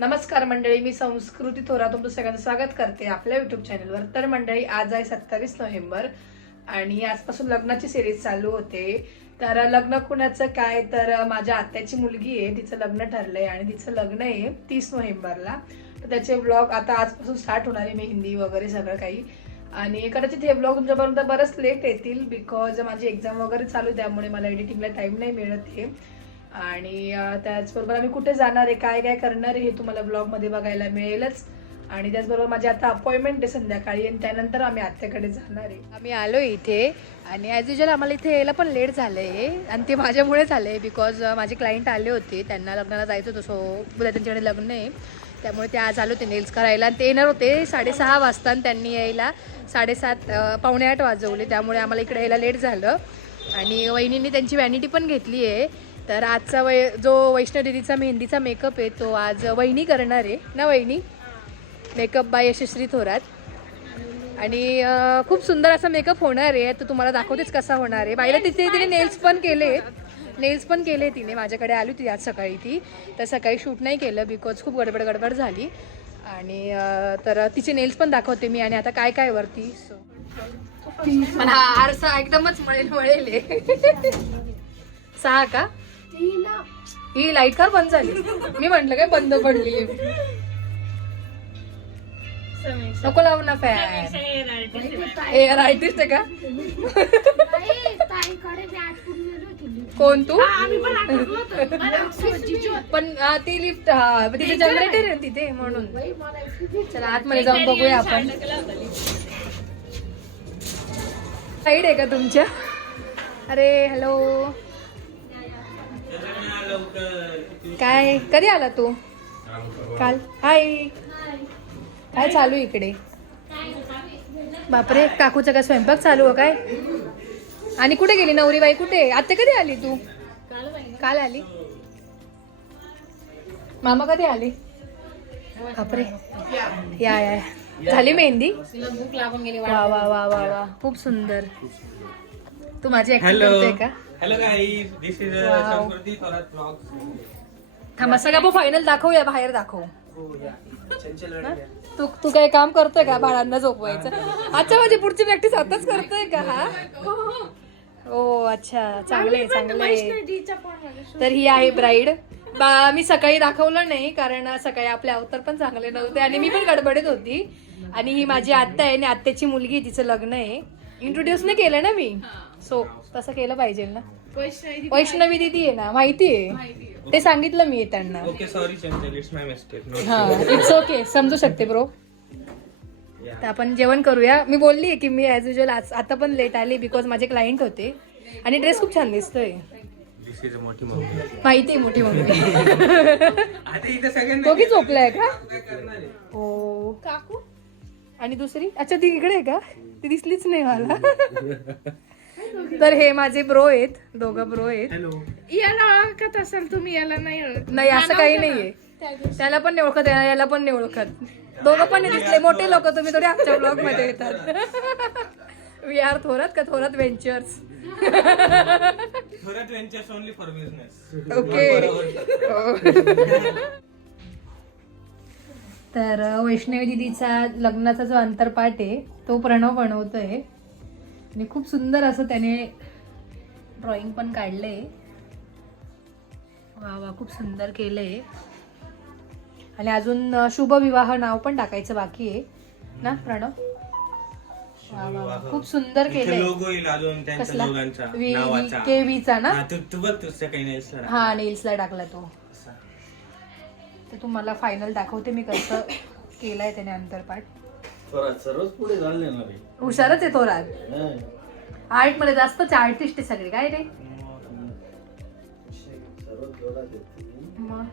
नमस्कार मंडळी, मी संस्कृती थोरात तुमचं सगळ्यांचं स्वागत करते आपल्या युट्यूब चॅनलवर. तर मंडळी, आज आहे 27 नोव्हेंबर आणि आजपासून लग्नाची सिरीज चालू होते. तर लग्न कुणाचं काय, तर माझ्या आत्याची मुलगी आहे, तिचं लग्न ठरलंय आणि तिचं लग्न आहे 30 नोव्हेंबरला. तर त्याचे व्लॉग आता आजपासून स्टार्ट होणार आहे, मेहंदी वगैरे सगळं काही. आणि कदाचित हे व्लॉग तुमच्यापर्यंत बरंच लेट येतील, बिकॉज माझी एक्झाम वगैरे चालू आहे, त्यामुळे मला एडिटिंगला टाईम नाही मिळत आहे. आणि त्याचबरोबर आम्ही कुठे जाणार आहे, काय काय करणार आहे, हे तुम्हाला ब्लॉगमध्ये बघायला मिळेलच. आणि त्याचबरोबर माझी आता अपॉइंटमेंट आहे संध्याकाळी, आणि त्यानंतर आम्ही आत्याकडे जाणार आहे. आम्ही आलो इथे आणि ॲज युजल आम्हाला इथे यायला पण लेट झालं आहे, आणि ते माझ्यामुळे झालं आहे बिकॉज माझे क्लायंट आले होते, त्यांना लग्नाला जायचं होतं. सो उद्या त्यांच्याकडे लग्न आहे, त्यामुळे ते आज आले होते नेल्स करायला. आणि ते येणार होते 6:30 वाजता, आणि त्यांनी यायला 7:30 पावणे 8 वाजवले, त्यामुळे आम्हाला इकडे यायला लेट झालं. आणि वहिनींनी त्यांची वॅनिटी पण घेतली आहे. तर आजचा जो वैष्णव दीदीचा मेहंदीचा मेकअप आहे तो आज वहिनी करणार आहे ना. वहिनी मेकअप बाय यशश्री थोरात. आणि खूप सुंदर असा मेकअप होणार आहे, तर तुम्हाला दाखवतेच कसा होणार आहे. बाईला तिने नेल्स पण केले तिने. माझ्याकडे आली होती आज सकाळी ती, तर सकाळी शूट नाही केलं बिकॉज खूप गडबड झाली. आणि तर तिचे नेल्स पण दाखवते मी. आणि आता काय काय वरती मला आरसा एकदमच मळेल 6 का ही लाईट कार बंद झाली. मी म्हंटल काय बंद पडली, नको लावू ना फॅन. एअर आर्टिस्ट आहे का कोण तू? पण ती लिफ्ट, हा तिथे जनरेटर आहे तिथे, म्हणून. चला आतमध्ये जाऊन बघूया आपण. साईड आहे का तुमच्या? अरे हॅलो, काय कधी आला तू? काल. हाय, काय चालू इकडे? बापरे, काकूचा काय स्वयंपाक चालू आहे काय? आणि कुठे गेली नवरीबाई? कुठे? आत्या कधी आली तू? काल आली. मामा कधी आले? बापरे, या झाली मेहंदी? भूक लागून गेली. वा वा वा वा वा, खूप सुंदर. तू माझी ऍक्टिंग करते का? हॅलो गाईज, दिस इज संस्कृती थोरात व्लॉग्स. थांबा, सगळं फायनल दाखवूया, बाहेर दाखव. तू काय काम करतोय का बाळांना झोपवायचं? अच्छा, माझी पुढची प्रॅक्टिस आताच करतोय का? हा, हो अच्छा, चांगले. तर ही आहे ब्राईड. मी सकाळी दाखवलं नाही, कारण सकाळी आपले अवतार पण चांगले नव्हते आणि मी पण गडबडीत होती. आणि ही माझी आत्या आहे, आणि आत्याची मुलगी, तिचं लग्न आहे. इंट्रोड्यूस नाही केलं ना मी, सो तसं केलं पाहिजे ना. वैष्णवी दीदी आहे ना, माहिती आहे, ते सांगितलं मी त्यांना. Okay, sorry Chanchal, it's my mistake. हा, इट्स ओके, समजू शकते ब्रो. तर आपण जेवण करूया. मी बोलली आहे की मी ॲज युजल आता पण लेट आली बिकॉज माझे क्लायंट होते. आणि ड्रेस खूप छान दिसतोय. दिस इज मोठी मम्मी. माहिती आहे, मोठी मम्मी. आता इथे सगळ्यांना दोघी झोपलाय का? करणार आहे. हो, काकू आणि दुसरी, अच्छा ती इकडे आहे का? ती दिसलीच नाही मला. तर हे माझे ब्रो आहेत, दोघं ब्रो आहेत. हॅलो. याला ओळखत असाल तुम्ही, याला नाही ओळखत. नाही, असं काही नाहीये. त्याला पण नाही ओळखत, याला पण नाही ओळखत. दोघं पण नाही दिसले. मोठे लोक तुम्ही थोडे आमच्या ब्लॉग मध्ये येतात. वी आर थोरात का Thorat ventures. Thorat ventures only for business. Okay. तर वैष्णवी दीदीचा लग्नाचा जो अंतरपाठ आहे तो प्रणव बनवतोय. आणि खूप सुंदर असं त्याने ड्रॉइंग पण काढलंय. वा वा, खूप सुंदर केलंय. आणि अजून शुभ विवाह नाव पण टाकायचं बाकी आहे ना प्रणव. वा वा, खूप सुंदर केलंय. लोगो येईल अजून त्यांच्या दोघांचा नावाचा. केवीचा ना. तू बघ तुझं काही नाही. हा, नेल्सला टाकला तो. ते तुम्हाला फायनल दाखवते मी कसं केलंय त्याने अंतरपाठ. सर्वच पुढे झाले ना रे. हुशारच आहे थोरात. आर्ट मध्ये जास्तच आर्टिस्ट आहे सगळे. काय रे सर्वच जोरात येते. मग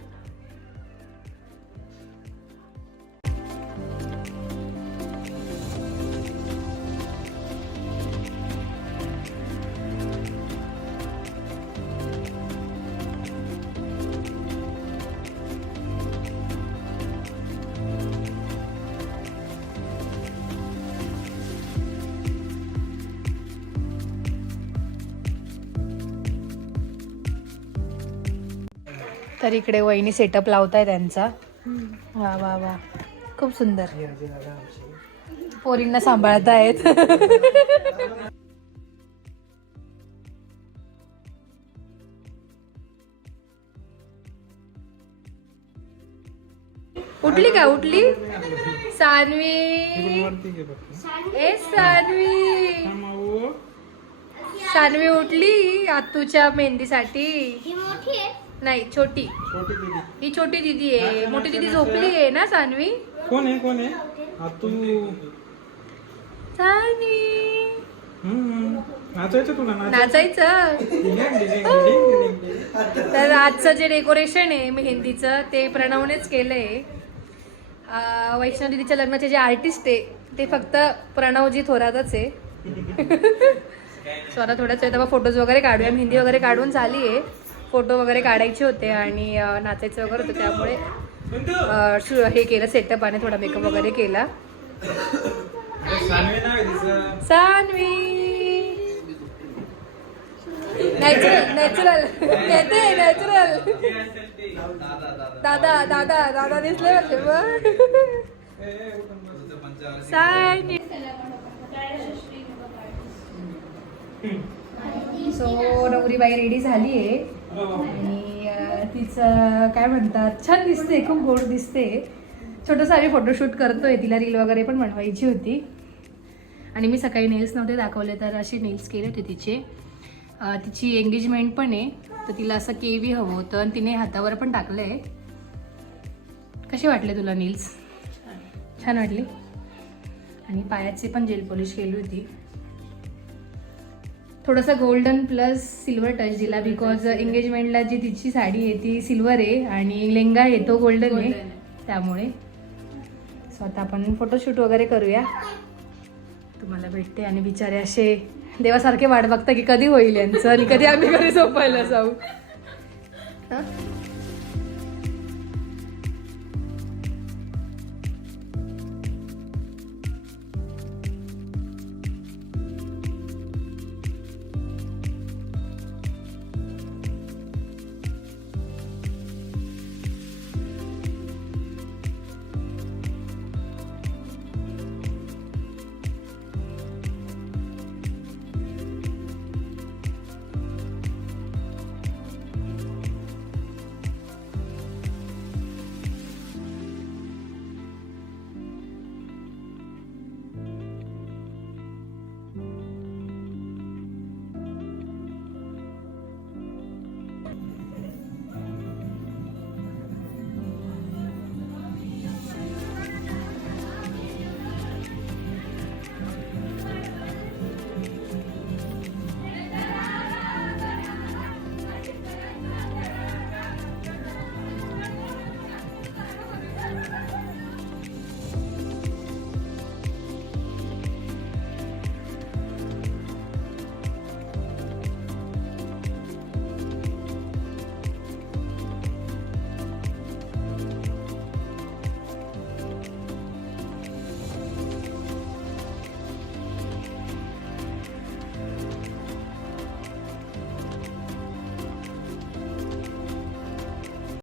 तर इकडे वहिनी सेटअप लावताय त्यांचा. वा वा वा खूप सुंदर. पोरींना सांभाळत आहेत. उठली का उठली सानवी? ए सानवी, सानवी उठली आतूच्या मेहंदीसाठी? नाही छोटी, ही छोटी दीदी आहे. मोठी दीदी झोपली आहे ना सानवी? कोण आहे आतू? सानवी नाचायचं तुला नाचायचं. तर आजचं जे डेकोरेशन आहे मेहंदीचं ते प्रणवनेच केलंय. वैष्णव दीदीच्या लग्नाचे जे आर्टिस्ट आहे ते फक्त प्रणवजी थोरातच आहे. सो आता थोड्याच वेळ फोटोज वगैरे काढूया. मेहंदी वगैरे काढून झाली आहे. फोटो वगैरे काढायचे होते आणि नाचायचं वगैरे होतं त्यामुळे हे केलं सेटअप आणि थोडा मेकअप वगैरे केला. सानवी नॅचरल नॅचरल येते नॅचरल. दादा दादा दादा दिसले म्हणजे सानवी. सो नवरीबाई रेडी झाली आहे आणि तिचं काय म्हणतात छान दिसते, खूप गोड दिसते. छोटंसं आम्ही फोटोशूट करतोय. तिला रील वगैरे पण बनवायची होती आणि मी सकाळी नेल्स नव्हते दाखवले तर असे नेल्स केले होते तिचे. तिची एंगेजमेंट पण आहे तर तिला असं केवी हवं होतं आणि तिने हातावर पण टाकलं आहे. कसे वाटले तुला नेल्स? छान वाटले. आणि पायाची पण जेल पॉलिश केली होती. थोडासा गोल्डन प्लस सिल्वर टच दिला बिकॉज एंगेजमेंटला जी तिची साडी आहे ती सिल्वर आहे आणि लेंगा आहे तो गोल्डन आहे त्यामुळे. सो आता आपण फोटोशूट वगैरे करूया. तुम्हाला भेटते आणि बिचारे असे देवासारखे वाट बघता की कधी होईल यांचं आणि कधी आम्ही घरी झोपायला जाऊ.